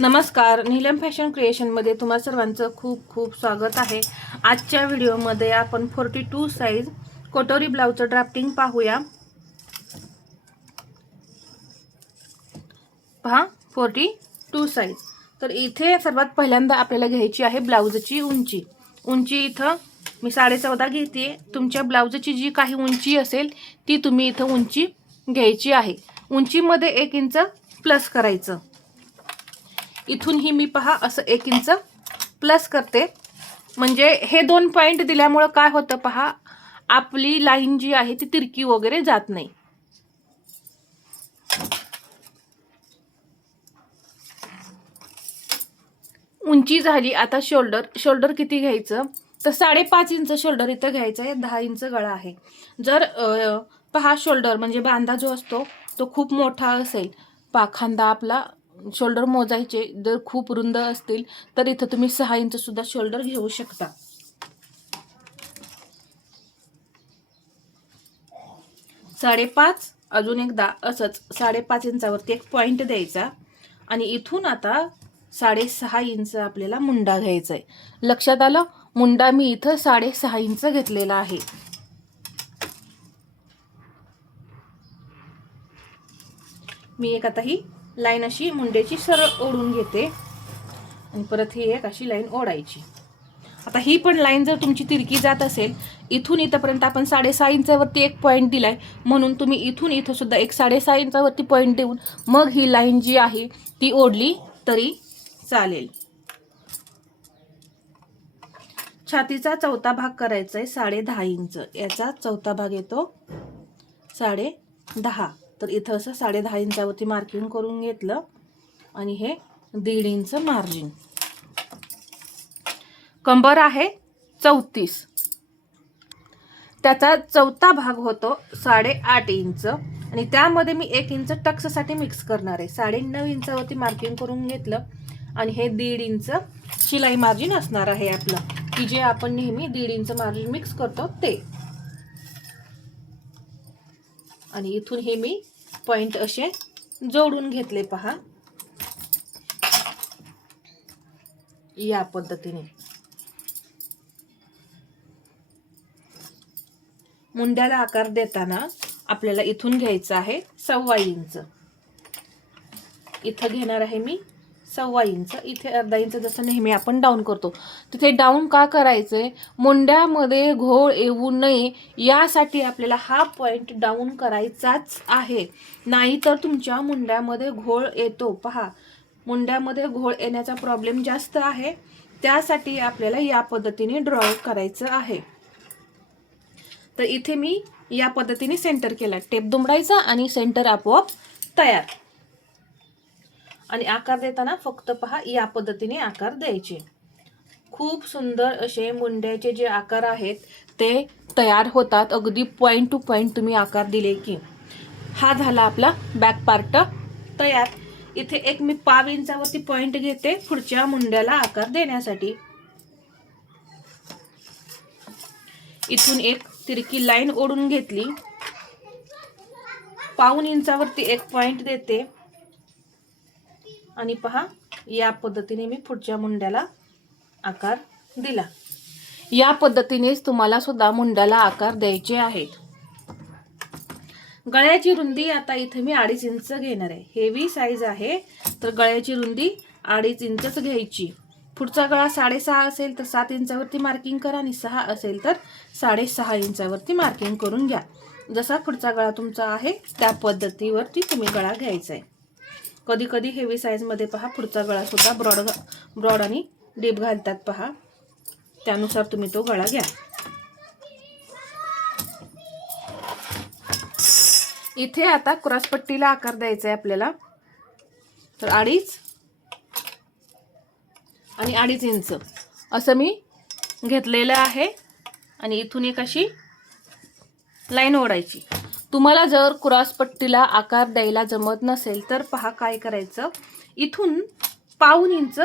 नमस्कार, नीलम फॅशन क्रिएशनमध्ये तुम्हा सर्वांचं खूप खूप स्वागत आहे। आजच्या व्हिडिओमध्ये आपण 42 साइज कटोरी ब्लाउजचं ड्राफ्टिंग पाहूया। पहा 42 साइज। तर इथे सर्वात पहिल्यांदा आपल्याला घ्यायची आहे ब्लाउजची उंची। उंची इथं मी 14.5 घेते। तुमच्या ब्लाउजची जी काही उंची असेल ती तुम्ही इथं उंची घ्यायची आहे। उंचीमध्ये 1 इंच प्लस करायचं। इथून ही मी पहा असं 1 इंच प्लस करते, म्हणजे हे 2 पॉइंट दिल्यामुळे काय होतं पहा, आपली लाईन जी आहे ती तिरकी वगैरे जात नाही। उंची झाली। आता शोल्डर किती घ्यायचं तर 5.5 इंच शोल्डर इथं घ्यायचं आहे। 10 इंच गळा आहे। जर पहा शोल्डर म्हणजे बांधा जो असतो तो खूप मोठा असेल, पाखांदा आपला शोल्डर मोजायचे जर खूप रुंद असतील तर इथं तुम्ही 6 इंच सुद्धा शोल्डर घेऊ शकता। 5.5 अजून एकदा असंच 5.5 इंचावरती एक पॉइंट द्यायचा आणि इथून आता 6.5 इंच आपल्याला मुंडा घ्यायचा आहे। लक्षात आलं? मुंडा मी इथं 6.5 इंच घेतलेला आहे। मी एक आता ही लाईन अशी मुंड्याची सरळ ओढून घेते आणि परत ही एक अशी लाईन ओढायची। आता ही पण लाईन जर तुमची तिरकी जात असेल, इथून इथपर्यंत आपण 6.5 इंचावरती एक पॉइंट दिलाय, म्हणून तुम्ही इथून इथं सुद्धा एक 6.5 इंचावरती पॉइंट देऊन मग ही लाईन जी आहे ती ओढली तरी चालेल। छातीचा चौथा भाग करायचा आहे 10.5 इंच। याचा चौथा भाग येतो 10.5। तर इथं असं 10.5 इंचावरती मार्किंग करून घेतलं आणि हे 1.5 इंच मार्जिन। कंबर आहे 34, त्याचा चौथा भाग होतो 8.5 इंच आणि त्यामध्ये मी 1 इंच टक्ससाठी मिक्स करणार आहे। 9.5 इंचावरती मार्किंग करून घेतलं आणि हे 1.5 इंच शिलाई मार्जिन असणार आहे आपलं, की जे आपण नेहमी 1.5 इंच मार्जिन मिक्स करतो ते। आणि इथून हे मी पॉइंट असे जोडून घेतले पहा या पद्धतीने। मुंड्याला आकार देताना आपल्याला इथून घ्यायचं आहे 1.25 इंच। इथं घेणार आहे मी 1.25 इंच। इथे अर्धा इंच जसं नेहमी आपण डाऊन करतो तिथे डाऊन का करायचंय, मुंड्यामध्ये घोळ येऊ नये यासाठी आपल्याला हा पॉइंट डाऊन करायचाच आहे। नाहीतर तुमच्या मुंड्यामध्ये घोळ येतो। पहा, मुंड्यामध्ये घोळ येण्याचा प्रॉब्लेम जास्त आहे, त्यासाठी आपल्याला या पद्धतीने ड्रॉ करायचं आहे। तर इथे मी या पद्धतीने सेंटर केला, टेप दुमडायचा आणि सेंटर आपोआप तयार। आणि आकार देताना फक्त पहा या पद्धतीने आकार द्यायचे। खूप सुंदर असे मुंड्याचे जे आकार आहेत ते तयार होतात, अगदी पॉइंट टू पॉइंट तुम्ही आकार दिले की। हा झाला आपला बॅक पार्ट तयार। इथे एक मी 1.5 इंचावरती पॉइंट घेते पुढच्या मुंड्याला आकार देण्यासाठी। इथून एक तिरकी लाईन ओढून घेतली, 1.5 इंचावरती एक पॉइंट देते आणि पहा या पद्धतीने मी पुढच्या मुंड्याला आकार दिला। या पद्धतीनेच तुम्हाला सुद्धा मुंड्याला आकार द्यायचे आहेत। गळ्याची रुंदी आता इथे मी 2.5 इंच घेणार आहे। हेवी साईज आहे तर गळ्याची रुंदी 2.5 इंचच घ्यायची। पुढचा गळा 6.5 असेल तर 7 इंचावरती मार्किंग करा आणि 6 असेल तर 6.5 इंचावरती मार्किंग करून घ्या। जसा पुढचा गळा तुमचा आहे त्या पद्धतीवरती तुम्ही गळा घ्यायचा आहे। कधी कधी हेवी साईज मध्ये पहा पुढचा गळा सुद्धा ब्रॉड आणि डीप घालतात पहा, त्यानुसार तुम्ही तो गळा घ्या। इथे आता क्रॉसपट्टीला आकार द्यायचा आहे आपल्याला, तर 2.5 आणि 2.5 इंच असं मी घेतलेलं आहे आणि इथून एक अशी लाईन ओढायची। तुम्हाला जर क्रॉसपट्टीला आकार द्यायला जमत नसेल तर पहा काय करायचं, इथून 1.5 इंच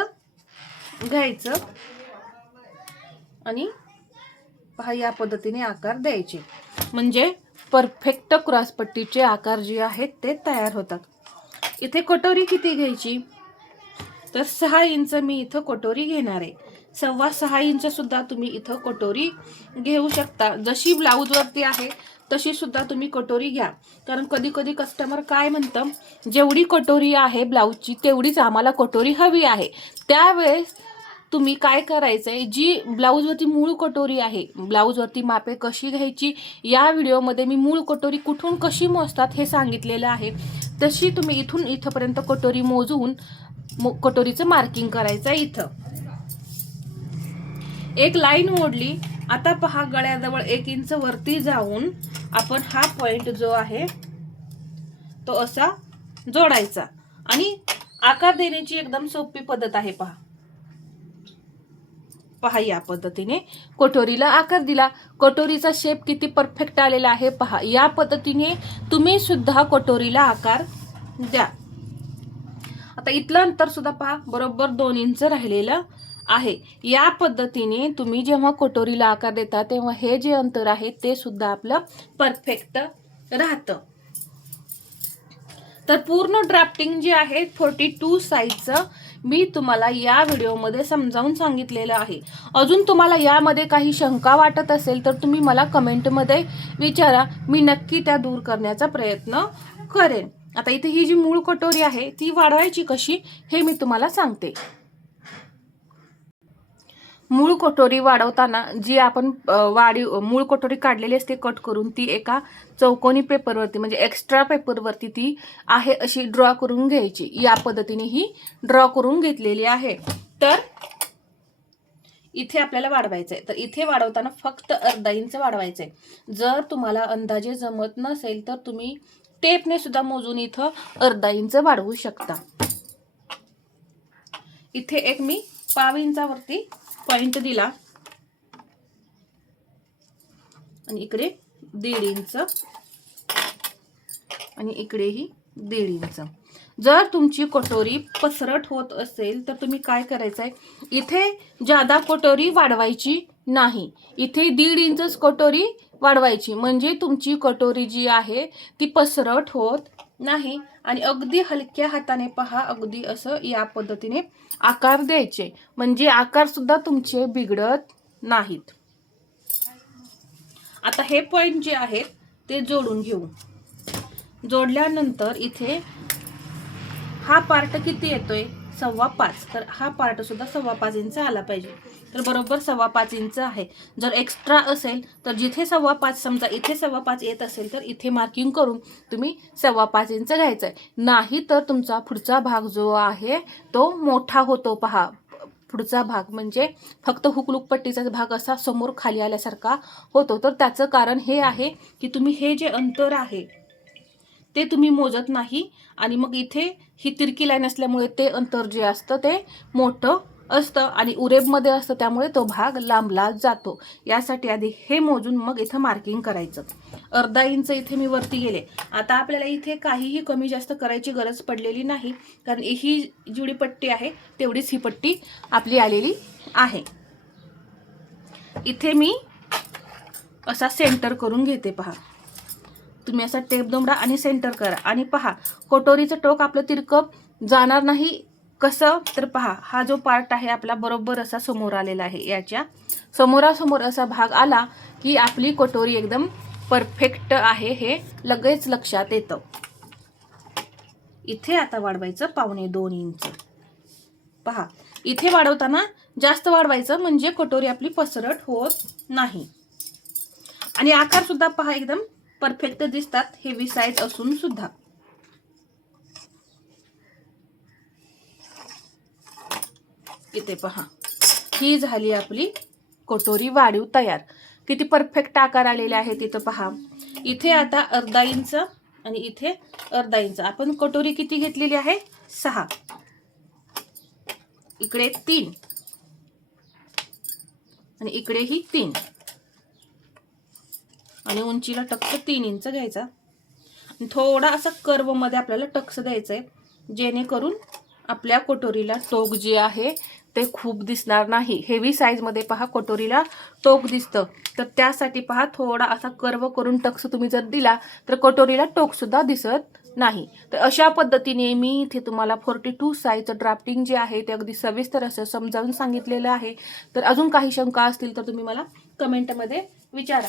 घ्यायचं आणि पहा या पद्धतीने आकार द्यायचे, म्हणजे परफेक्ट क्रॉसपट्टीचे आकार जे आहेत ते तयार होतात। इथे कटोरी किती घ्यायची तर 6 इंच मी इथं कटोरी घेणार आहे. 6.25 इंच सुद्धा तुम्ही इथं कटोरी घेऊ शकता. जशी ब्लाऊजवरती आहे तशी सुद्धा तुम्ही कटोरी घ्या. कारण कधी कधी कस्टमर काय म्हणतं, जेवढी कटोरी आहे ब्लाऊजची तेवढीच आम्हाला कटोरी हवी आहे. त्यावेळेस तुम्ही काय करायचंय, जी ब्लाऊजवरती मूळ कटोरी आहे, ब्लाऊजवरती मापे कशी घ्यायची या व्हिडिओमध्ये मी मूळ कटोरी कुठून कशी मोजतात हे सांगितलेलं आहे. तशी तुम्ही इथून इथपर्यंत कटोरी मोजून कटोरीचं मार्किंग करायचं आहे. इथं एक लाईन मोडली. आता पहा, गळ्याजवळ 1 इंच वरती जाऊन आपण हा पॉइंट जो आहे तो असा जोडायचा. आणि आकार देण्याची एकदम सोपी पद्धत आहे. पहा या पद्धतीने कटोरीला आकार दिला. कटोरीचा शेप किती परफेक्ट आलेला आहे पहा. या पद्धतीने तुम्ही सुद्धा कटोरीला आकार द्या. आता इथलं अंतर सुद्धा पहा, बरोबर 2 इंच राहिलेलं आहे. या पद्धतीने तुम्ही जेव्हा कटोरीला आकार देता तेव्हा हे जे अंतर आहे ते सुद्धा आपलं परफेक्ट राहतं. तर पूर्ण ड्राफ्टिंग जे आहे 42 साईजचं मी तुम्हाला या व्हिडिओमध्ये समजावून सांगितलेलं आहे. अजून तुम्हाला यामध्ये काही शंका वाटत असेल तर तुम्ही मला कमेंटमध्ये विचारा, मी नक्की त्या दूर करण्याचा प्रयत्न करेन. आता इथे ही जी मूळ कटोरी आहे ती वाढवायची कशी हे मी तुम्हाला सांगते. मूळ कटोरी वाढवताना जी आपण मूळ कटोरी काढलेली असते कट करून, ती एका चौकोनी पेपरवरती म्हणजे एक्स्ट्रा पेपरवरती ती आहे अशी ड्रॉ करून घ्यायची. या पद्धतीने ही ड्रॉ करून घेतलेली आहे. तर इथे आपल्याला वाढवायचंय. तर इथे वाढवताना फक्त अर्धा इंच वाढवायचंय. जर तुम्हाला अंदाजे जमत नसेल तर तुम्ही टेपने सुद्धा मोजून इथं अर्धा इंच वाढवू शकता. इथे एक मी पाव इंचावरती पॉइंट दिला आणि इकडे 1.5 इंच आणि इकडेही 1.5 इंच. जर तुमची कटोरी पसरट होत असेल तर तुम्ही काय करायचंय, इथे जादा कटोरी वाढवायची नाही. इथे 1.5 इंचच कटोरी वाढवायची, म्हणजे तुमची कटोरी जी आहे ती पसरट होत नाही. आणि अगदी हलक्या हाताने पहा, अगदी असं या पद्धतीने आकार द्यायचे, म्हणजे आकार सुद्धा तुमचे बिघडत नाहीत. आता हे पॉइंट जे आहेत ते जोडून घेऊ. जोडल्यानंतर इथे हा पार्ट किती येतोय 5.25, तर हा पार्ट सुद्धा 5.25 इंच आला पाहिजे. तर बरोबर 5.25 इंच आहे. जर एक्स्ट्रा असेल तर जिथे 5.25, समजा इथे 5.25 येत असेल तर इथे मार्किंग करून तुम्ही 5.25 इंच घ्यायचं आहे. नाही तर तुमचा पुढचा भाग जो आहे तो मोठा होतो. पहा, पुढचा भाग म्हणजे फक्त हुकलूक पट्टीचा भाग असा समोर खाली आल्यासारखा होतो. तर त्याचं कारण हे आहे की तुम्ही हे जे अंतर आहे ते तुम्ही मोजत नाही आणि मग इथे ही तिरकी लाईन असल्यामुळे ते अंतर जे असतं ते मोठं असतं आणि उरेबमध्ये असतं, त्यामुळे तो भाग लांबला जातो. यासाठी आधी हे मोजून मग इथं मार्किंग करायचं. अर्धा इंच इथे मी वरती गेले. आता आपल्याला इथे काहीही कमी जास्त करायची गरज पडलेली नाही, कारण ही जेवढी पट्टी आहे तेवढीच ही पट्टी आपली आलेली आहे. इथे मी असा सेंटर करून घेते. पहा, तुम्ही असा टेप दोमडा आणि सेंटर करा. आणि पहा, कटोरीचं टोक आपलं तिरकं जाणार नाही. कसं तर पहा, हा जो पार्ट आहे आपला बरोबर असा समोर आलेला आहे. याच्या समोरासमोर असा भाग आला की आपली कटोरी एकदम परफेक्ट आहे हे लगेच लक्षात येतं. इथे आता वाढवायचं 1.25 इंच. पहा, इथे वाढवताना जास्त वाढवायचं म्हणजे कटोरी आपली पसरट होत नाही. आणि आकार सुद्धा पहा एकदम परफेक्ट दिसतात, हेवी साईज असून सुद्धा. इथे पहा, ही झाली आपली कटोरी वाढीव तयार. किती परफेक्ट आकार आलेले आहे तिथं पहा. इथे आता अर्धा इंच आणि इथे अर्धा इंच. आपण कटोरी किती घेतलेली आहे 6, इकडे 3 आणि इकडेही 3 आणि उंचीला टक्स 3 इंच घ्यायचा. थोडा असा कर्व मध्ये आपल्याला टक्स द्यायचंय, जेणेकरून आपल्या कटोरीला टोक जे आहे ते खूप दिसणार नाही. हेवी साईज मध्ये पहा कटोरीला टोक दिसतं, तर त्यासाठी पहा थोडा असा कर्व करून टक्स तुम्ही जर दिला तर कटोरीला टोक सुद्धा दिसत नाही. तर अशा पद्धतीने मी इथे तुम्हाला 42 साईजचं ड्राफ्टिंग जे आहे ते अगदी सविस्तर असं समजावून सांगितलेलं आहे. तर अजून काही शंका असतील तर तुम्ही मला कमेंटमध्ये विचारा.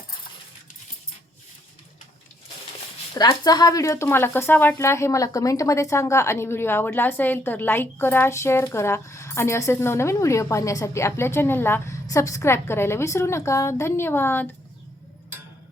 तर आजचा हा व्हिडिओ तुम्हाला कसा वाटला हे मला कमेंटमध्ये सांगा आणि व्हिडिओ आवडला असेल तर लाईक करा, शेअर करा आणि असेच नवनवीन व्हिडिओ पाहण्यासाठी आपल्या चॅनलला सबस्क्राईब करायला विसरू नका. धन्यवाद.